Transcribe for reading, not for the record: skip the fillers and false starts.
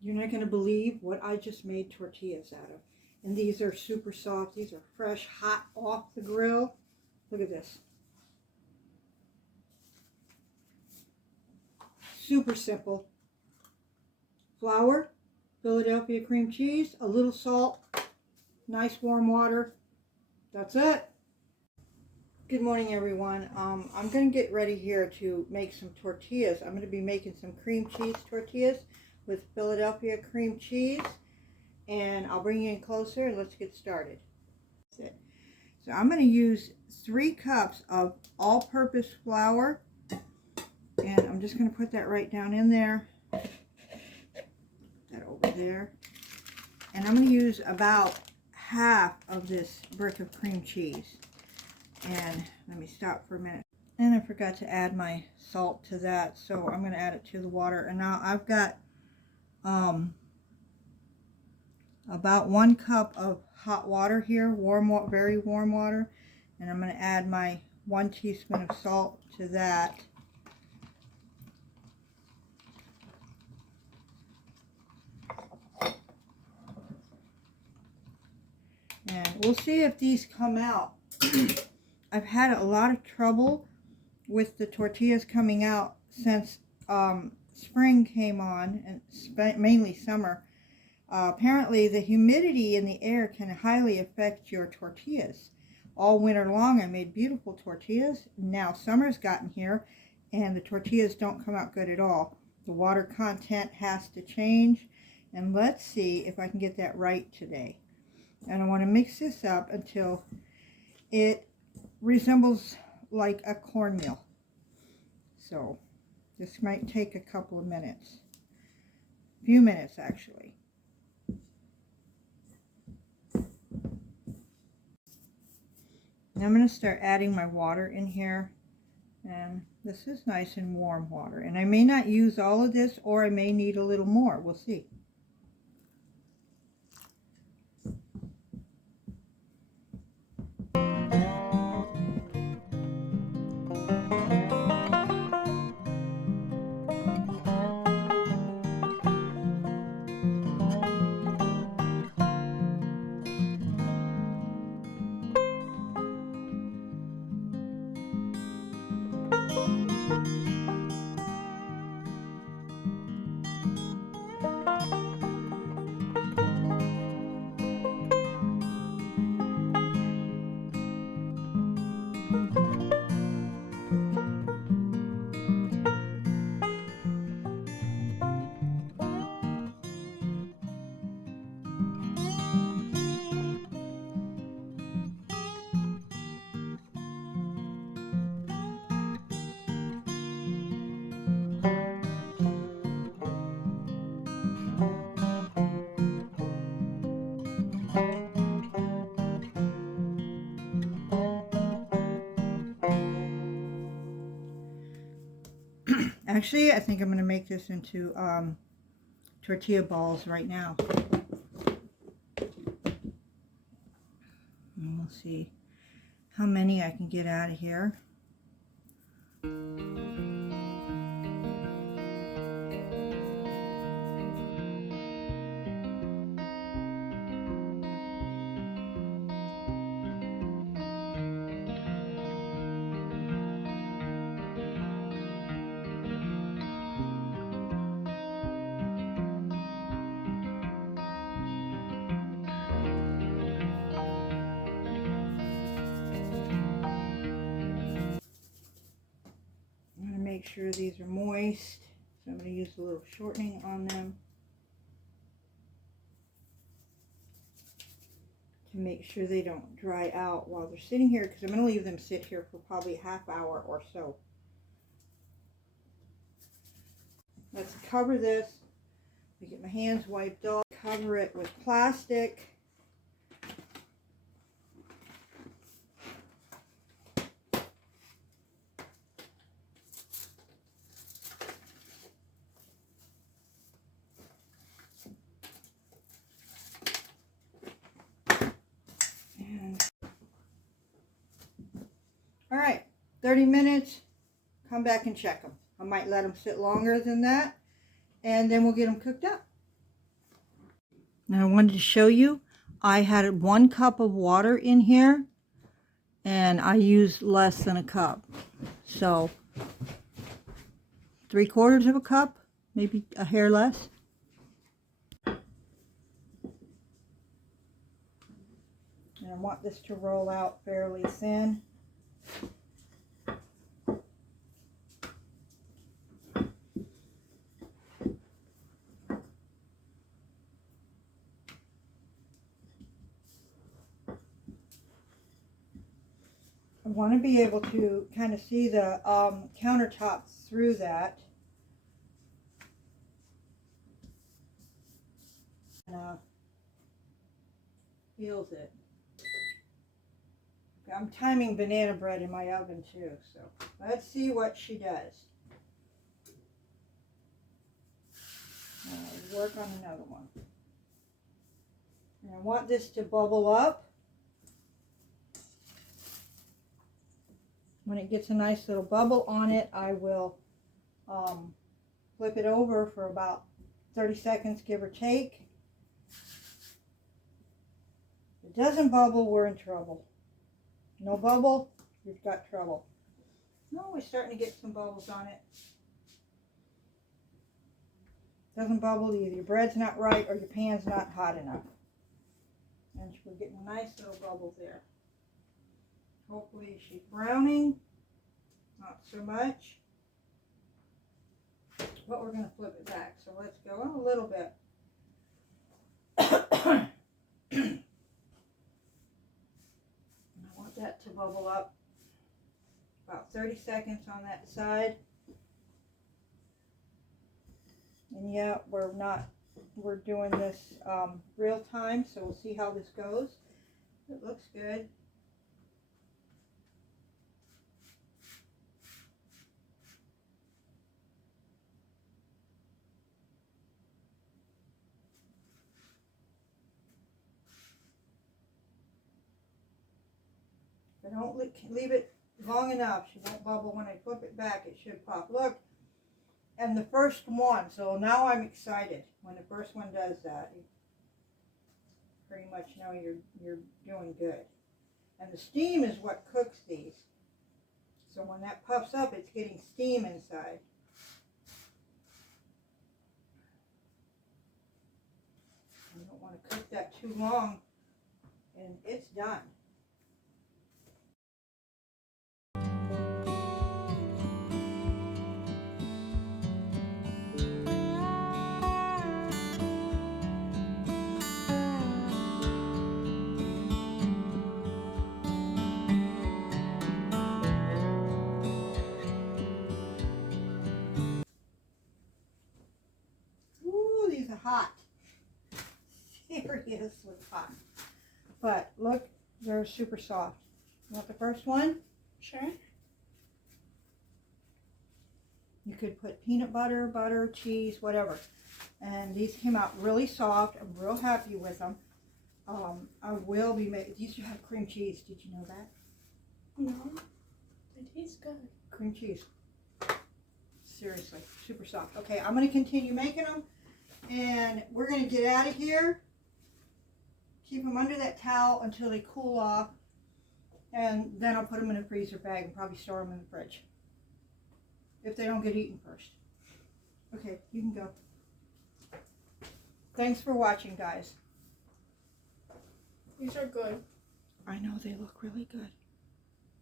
You're not going to believe what I just made tortillas out of. And these are super soft. These are fresh, hot off the grill. Look at this. Super simple. Flour, Philadelphia cream cheese, a little salt, nice warm water. That's it. Good morning, everyone. I'm going to get ready here to make some tortillas. I'm going to be making some cream cheese tortillas with Philadelphia cream cheese. And I'll bring you in closer and let's get started. That's it. So I'm going to use 3 cups of all-purpose flour. And I'm just going to put that right down in there. Put that over there. And I'm going to use about half of this brick of cream cheese. And let me stop for a minute. And I forgot to add my salt to that, so I'm going to add it to the water. And now I've got about 1 cup of hot water here, very warm water. And I'm going to add my 1 teaspoon of salt to that. And we'll see if these come out. I've had a lot of trouble with the tortillas coming out since spring came on, and mainly summer. Apparently the humidity in the air can highly affect your tortillas. All winter long I made beautiful tortillas. Now summer's gotten here and the tortillas don't come out good at all. The water content has to change, and let's see if I can get that right today. And I want to mix this up until it resembles like a cornmeal. So this might take a couple of minutes. A few minutes actually. Now I'm going to start adding my water in here. And this is nice and warm water. And I may not use all of this, or I may need a little more. We'll see. Actually, I think I'm going to make this into tortilla balls right now. And we'll see how many I can get out of here. Make sure these are moist, so I'm going to use a little shortening on them to make sure they don't dry out while they're sitting here, because I'm going to leave them sit here for probably a half hour or so. Let's cover this. Let me get my hands wiped off. Cover it with plastic. All right, 30 minutes, come back and check them. I might let them sit longer than that, and then we'll get them cooked up. And I wanted to show you, I had 1 cup of water in here and I used less than a cup. So 3/4 of a cup, maybe a hair less. And I want this to roll out fairly thin. I want to be able to kind of see the countertop through that. And, feels it. I'm timing banana bread in my oven too, so let's see what she does. I'll work on another one. And I want this to bubble up. When it gets a nice little bubble on it, I will flip it over for about 30 seconds, give or take. If it doesn't bubble, we're in trouble. No bubble, you've got trouble. No, we're starting to get some bubbles on it. Doesn't bubble either. Your bread's not right or your pan's not hot enough. And we're getting a nice little bubble there. Hopefully she's browning. Not so much. But we're going to flip it back. So let's go on a little bit. And I want that to bubble up about 30 seconds on that side. And yeah, we're doing this real time, so we'll see how this goes. It looks good. If I don't leave it long enough, she won't bubble. When I flip it back, it should pop. Look, and the first one, so now I'm excited. When the first one does that, you pretty much know you're doing good. And the steam is what cooks these. So when that puffs up, it's getting steam inside. You don't want to cook that too long, and it's done. Ooh, these are hot. Seriously hot. But look, they're super soft. You want the first one? Sure. You could put peanut butter, cheese, whatever. And these came out really soft. I'm real happy with them. I will be making, these have cream cheese. Did you know that? No. They taste good. Cream cheese. Seriously, super soft. Okay, I'm going to continue making them. And we're going to get out of here. Keep them under that towel until they cool off. And then I'll put them in a freezer bag and probably store them in the fridge. If they don't get eaten first. Okay, you can go. Thanks for watching, guys. These are good. I know they look really good.